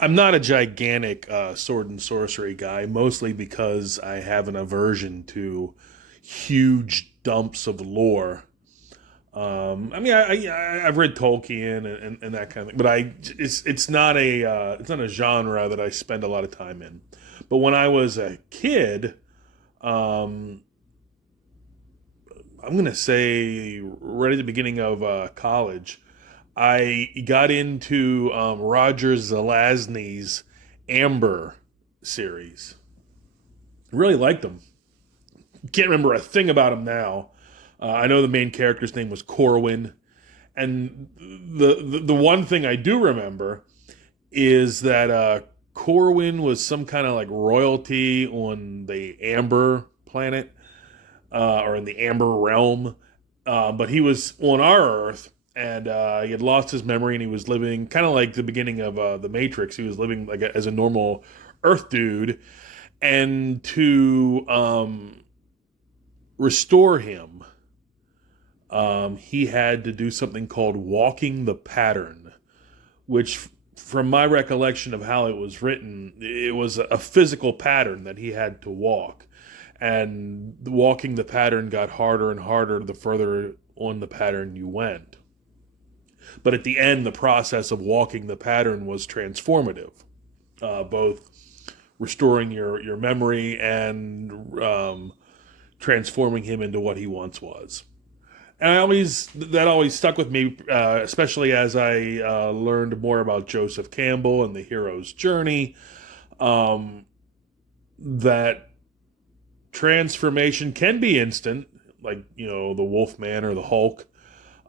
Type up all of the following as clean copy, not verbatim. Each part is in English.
I'm not a gigantic sword and sorcery guy, mostly because I have an aversion to huge dumps of lore. I mean, I've read Tolkien and that kind of thing, but it's not a genre that I spend a lot of time in. But when I was a kid, um, I'm gonna say right at the beginning of college, I got into Roger Zelazny's Amber series. Really liked them. Can't remember a thing about him now. I know the main character's name was Corwin, and the one thing I do remember is that Corwin was some kind of like royalty on the Amber planet, or in the Amber realm, but he was on our Earth. And he had lost his memory, and he was living kind of like the beginning of the Matrix. He was living like as a normal Earth dude, and to restore him, he had to do something called walking the pattern, which, from my recollection of how it was written, it was a physical pattern that he had to walk. And walking the pattern got harder and harder the further on the pattern you went. But at the end, the process of walking the pattern was transformative, both restoring your memory and transforming him into what he once was. And that always stuck with me, especially as I learned more about Joseph Campbell and the hero's journey. Um, that transformation can be instant, like the Wolfman or the Hulk,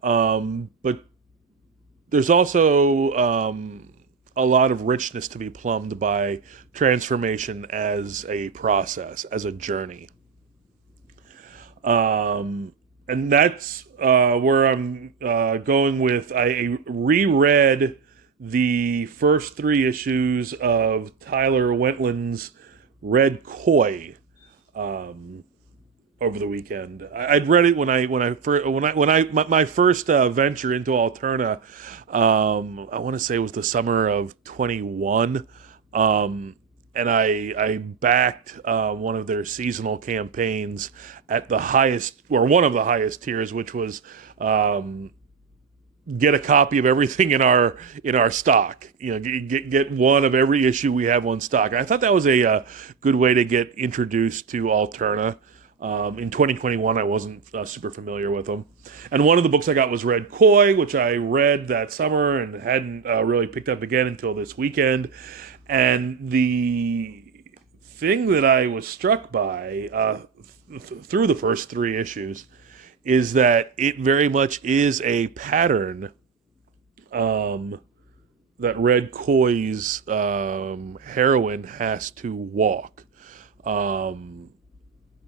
but there's also a lot of richness to be plumbed by transformation as a process, as a journey. Um, and that's where I'm going with. I reread the first three issues of Tyler Wentland's Red Koi um, over the weekend. I'd read it when I first venture into Alterna. I want to say it was the summer of 21. Um, and I backed one of their seasonal campaigns at the highest, or one of the highest tiers, which was um, get a copy of everything in our stock. Get one of every issue we have on stock. And I thought that was a good way to get introduced to Alterna. In 2021, I wasn't super familiar with them. And one of the books I got was Red Koi, which I read that summer and hadn't really picked up again until this weekend. And the thing that I was struck by through the first three issues is that it very much is a pattern um, that Red Koi's heroine has to walk. Um,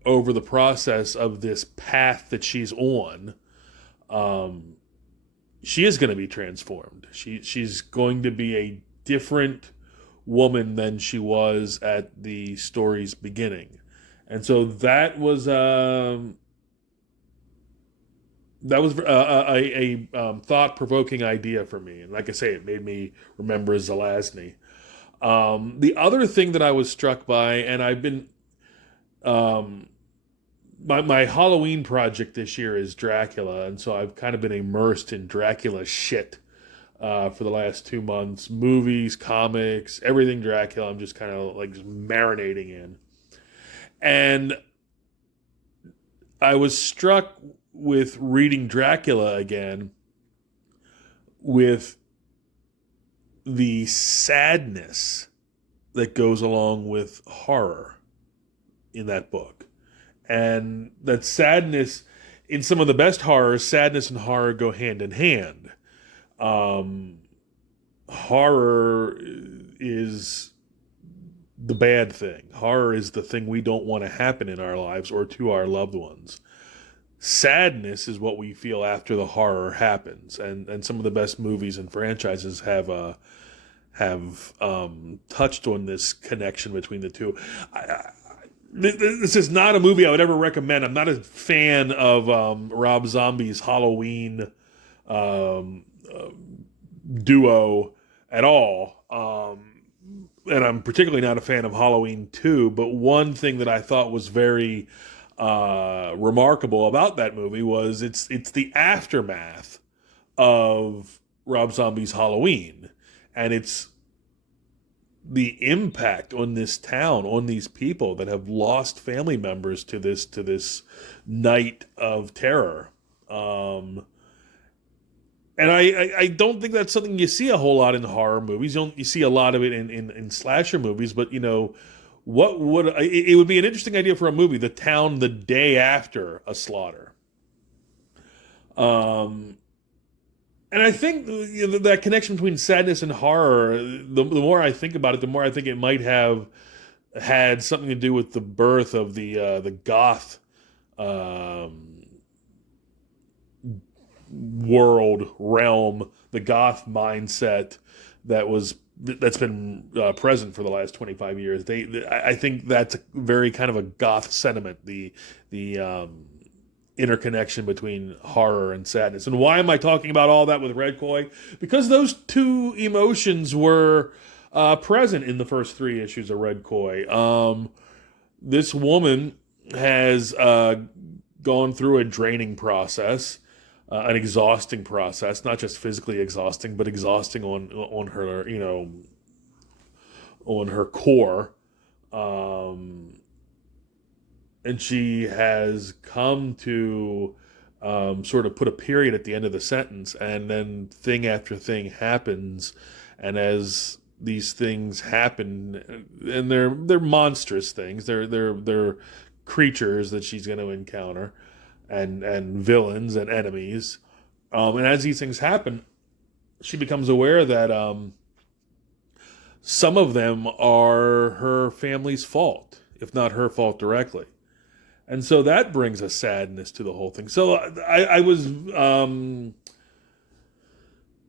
Over the process of this path that she's on, um, she is going to be transformed. She's going to be a different woman than she was at the story's beginning, and so that was a thought provoking idea for me. And like I say, it made me remember Zelazny. The other thing that I was struck by, and I've been um, my Halloween project this year is Dracula, and so I've kind of been immersed in Dracula shit for the last 2 months. Movies, comics, everything Dracula. I'm just kind of like just marinating in, and I was struck with reading Dracula again with the sadness that goes along with horror in that book. And that sadness, in some of the best horrors, sadness and horror go hand in hand. Um, Horror is the bad thing. Horror is the thing we don't want to happen in our lives or to our loved ones. Sadness is what we feel after the horror happens, and some of the best movies and franchises have touched on this connection between the two. This is not a movie I would ever recommend. I'm not a fan of Rob Zombie's Halloween um, duo at all. and I'm particularly not a fan of Halloween 2, but one thing that I thought was very remarkable about that movie was it's the aftermath of Rob Zombie's Halloween, and it's the impact on this town, on these people that have lost family members to this night of terror. And I don't think that's something you see a whole lot in horror movies. You see a lot of it in slasher movies, but what would it would be an interesting idea for a movie, the town the day after a slaughter. Um, and I think that connection between sadness and horror, the more I think about it, the more I think it might have had something to do with the birth of the goth um, world realm, the goth mindset that's been present for the last 25 years. I think that's a very kind of a goth sentiment. The interconnection between horror and sadness. And why am I talking about all that with Red Koi? Because those two emotions were present in the first three issues of Red Koi. This woman has gone through a draining process, an exhausting process, not just physically exhausting, but exhausting on her, on her core. Um, and she has come to sort of put a period at the end of the sentence, and then thing after thing happens, and as these things happen, and they're monstrous things, they're creatures that she's going to encounter, and villains and enemies, and as these things happen, she becomes aware that some of them are her family's fault, if not her fault directly. And so that brings a sadness to the whole thing. So I was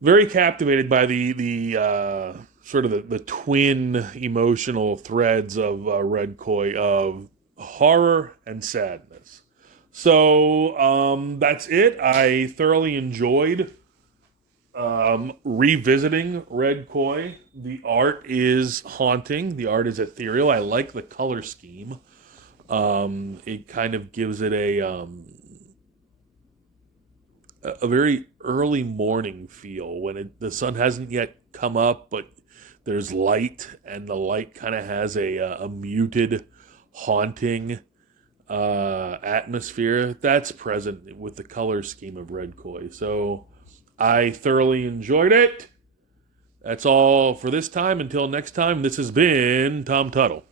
very captivated by the sort of the twin emotional threads of Red Koi, of horror and sadness. So that's it. I thoroughly enjoyed revisiting Red Koi. The art is haunting. The art is ethereal. I like the color scheme. It kind of gives it a very early morning feel when the sun hasn't yet come up, but there's light, and the light kind of has a muted, haunting atmosphere that's present with the color scheme of Red Koi. So I thoroughly enjoyed it. That's all for this time. Until next time, this has been Tom Tuttle.